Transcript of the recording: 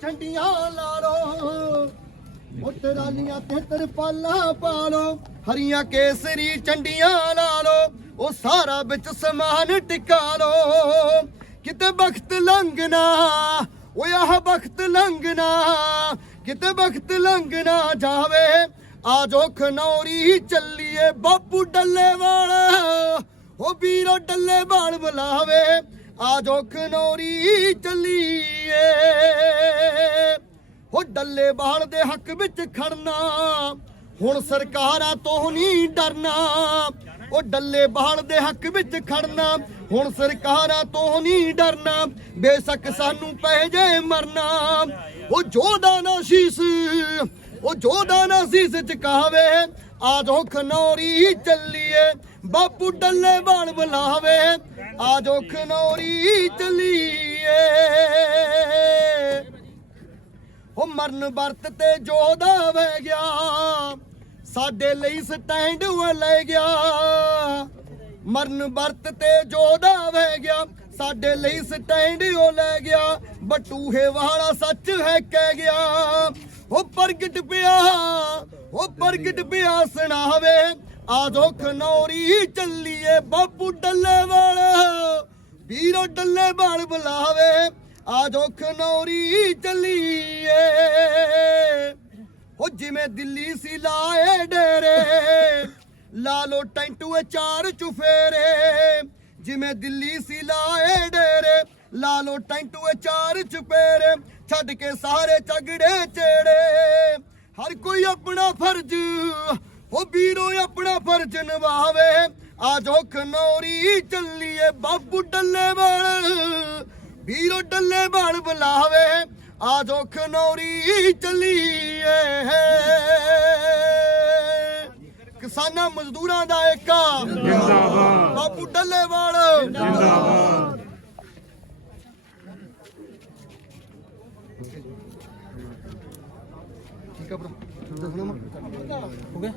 ਛੰਡੀਆਂ ਲਾ ਲੋ ਉਹ ਤੇ ਤਰਪਾਲਾਂ ਪਾ ਲੋ ਹਰੀਆਂ ਕੇਸਰੀ ਚੰਡੀਆਂ ਲਾ ਲੋ ਉਹ ਸਾਰਾ ਵਿੱਚ ਸਮਾਨ ਟਿਕਾ ਲੋ ਕਿਤੇ ਵਕਤ ਲੰਘਣਾ, ਓਏ ਆਹ ਵਕਤ ਲੰਘਣਾ, ਕਿਤੇ ਵਕਤ ਲੰਘਣਾ ਜਾਵੇ ਆਜੋ ਜੋ ਖਨੌਰੀ ਚੱਲੀਏ ਬਾਪੂ ਡੱਲੇ ਵਾਲਾ ਉਹ ਵੀਰੋ ਡੱਲੇ ਵਾਲ ਬੁਲਾਵੇ। ਆ ਖਨੌਰੀ ਚੱਲੀਏ। ਉਹ ਡੱਲੇ ਵਾਲ ਦੇ ਹੱਕ ਵਿੱਚ ਖੜਨਾ, ਹੁਣ ਸਰਕਾਰਾਂ ਤੋਂ ਨਹੀਂ ਡਰਨਾ। ਉਹ ਡੱਲੇ ਵਾਲ ਦੇ ਹੱਕ ਵਿੱਚ ਖੜਨਾ, ਹੁਣ ਸਰਕਾਰਾਂ ਤੋਂ ਨਹੀਂ ਡਰਨਾ। ਬੇਸ਼ੱਕ ਸਾਨੂੰ ਪੈ ਜੇ ਮਰਨਾ। ਉਹ ਜੋਦਾ ਨਾ ਸ਼ੀਸ, ਉਹ ਜੋਦਾ ਨਾ ਸ਼ੀਸ ਚਕਾਵੇ। ਆ ਜੋ ਖਨੌਰੀ ਚੱਲੀਏ, ਬਾਪੂ ਡੱਲੇ ਵਾਲ ਬੁਲਾਵੇ। ਆ ਖਨੌਰੀ ਚੱਲੀਏ। ਉਹ ਮਰਨ ਵਰਤ ਤੇ ਜੋਦਾ ਵਹਿ ਗਿਆ, ਸਾਡੇ ਲਈ ਸਟੈਂਡ ਉਹ ਲੈ ਗਿਆ। ਮਰਨ ਵਰਤ ਤੇ ਜੋਦਾ ਵਹਿ ਗਿਆ, ਸਾਡੇ ਲਈ ਸਟੈਂਡ ਉਹ ਲੈ ਗਿਆ। ਬਟੂਹੇ ਵਾਲਾ ਸੱਚ ਹੈ ਕਹਿ ਗਿਆ, ਉਹ ਪ੍ਰਗਟ ਪਿਆ ਉਹ ਪ੍ਰਗਟ ਪਿਆ ਸੁਣਾਵੇ ਆ ਜੋ ਖਨੌਰੀ ਚੱਲੀਏ ਬਾਪੂ ਡੱਲੇ ਵਾਲਾ। ਵੀਰੋ ਡੱਲੇ ਵਾਲ ਬੁਲਾਵੇ। ਆ ਖਨੌਰੀ ਚੱਲੀਏ। ਉਹ ਜਿਵੇਂ ਦਿੱਲੀ ਸੀ ਲਾਏ ਡੇਰੇ, ਲਾ ਲੋ ਟੈਂਟੂ ਚਾਰ ਚੁਫੇਰੇ। ਜਿਵੇਂ ਦਿੱਲੀ ਸੀ ਲਾਏ ਡੇਰੇ, ਲਾ ਲੋ ਟੈਂਟੂ ਚਾਰ ਚੁਫੇਰੇ। ਛੱਡ ਕੇ ਸਾਰੇ ਝਗੜੇ ਚੇੜੇ। ਆਪਣਾ ਫਰਜ਼ ਉਹ ਵੀਰੋ ਆਪਣਾ ਫਰਜ਼ ਨਿਭਾਵੇ। ਆ ਜੋ ਖਨੌਰੀ ਚੱਲੀਏ ਬਾਬੂ ਡੱਲੇ ਵਾਲ ਵੀਰੋ ਡੱਲੇ ਵਾਲ ਬੁਲਾਵੇ। ਆ ਜੋ ਖਨੌਰੀ ਚੱਲੀਏ। ਕਿਸਾਨਾਂ ਮਜ਼ਦੂਰਾਂ ਦਾ ਏਕਾ। ਜਿੰਦਾਬਾਦ। ਬਾਬੂ ਡੱਲੇ ਵਾਲ ਜਿੰਦਾਬਾਦ। ਠੀਕ ਆ ਬ్రో ਦੱਸਣਾ ਮੈਂ। ਹੋ ਗਿਆ?